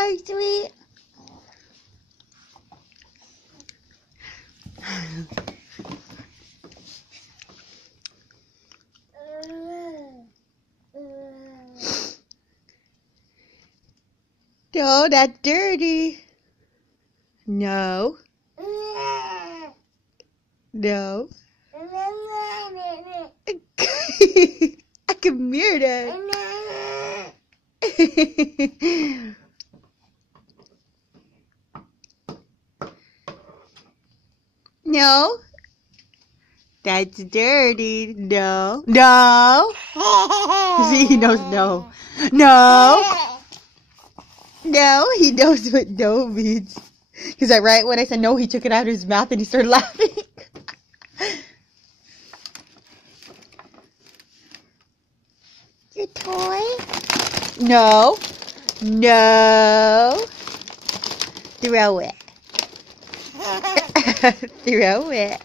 Hi, sweet. No, that's dirty. No. No. I can hear that. No. That's dirty. No. No. See, he knows no. No. No, he knows what no means. Because right when I said no, he took it out of his mouth and he started laughing. Your toy? No. No. Throw it. Throw it.